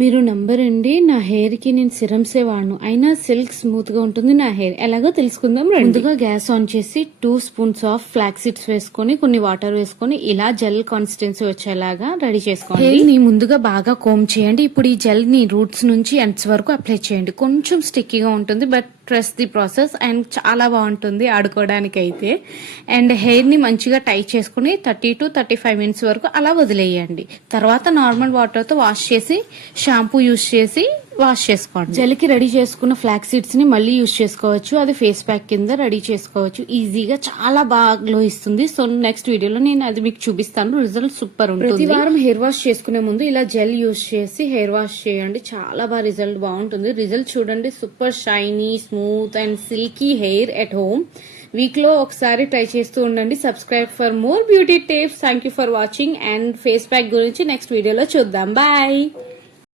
మీరు నంబరండి, నా హెయిర్ కి నేను సిరమ్సే వాడను, అయినా సిల్క్ స్మూత్ గా ఉంటుంది నా హెయిర్. ఎలాగో తెలుసుకుందాం రండి. ముందుగా గ్యాస్ ఆన్ చేసి 2 స్పూన్స్ ఆఫ్ ఫ్లాక్స్ సీడ్స్ వేసుకొని కొన్ని వాటర్ వేసుకొని ఇలా జెల్ కన్సిస్టెన్సీ వచ్చేలాగా రెడీ చేసుకోండి. హెయిర్ ని ముందుగా బాగా కోమ్ చేయండి. ఇప్పుడు ఈ జెల్ ని రూట్స్ నుంచి ఎండ్స్ వరకు అప్లై చేయండి. కొంచెం స్టిక్కీగా ఉంటుంది, but trust the process and చాలా బాగుంటుంది ఆడుకోవడానికి అయితే. అండ్ హెయిర్ ని మంచిగా టైట్ చేసుకుని 30 to 35 మినిట్స్ వరకు అలా వదిలేయండి. తర్వాత నార్మల్ వాటర్ తో వాష్ చేసి షాంపూ యూస్ చేసి వాష్ చేసుకోండి. జెల్కి రెడీ చేసుకున్న ఫ్లాక్స్ సీడ్స్ ని మళ్ళీ యూస్ చేసుకోవచ్చు. అది ఫేస్ ప్యాక్ కింద రెడీ చేసుకోవచ్చు ఈజీగా, చాలా బాగా గ్లో ఇస్తుంది. సో నెక్స్ట్ వీడియోలో నేను అది మీకు చూపిస్తాను. రిజల్ట్ సూపర్ ఉంటుంది. ప్రతి వారం హెయిర్ వాష్ చేసుకునే ముందు ఇలా జెల్ యూస్ చేసి హెయిర్ వాష్ చేయండి, చాలా బాగా రిజల్ట్ బాగుంటుంది. రిజల్ట్ చూడండి, super shiny, smooth and silky hair at home. Week లో ఒకసారి ట్రై చేస్తూ ఉండండి. Subscribe for more beauty tips. Thank you for watching. And face pack గురించి నెక్స్ట్ వీడియోలో చూద్దాం. బాయ్.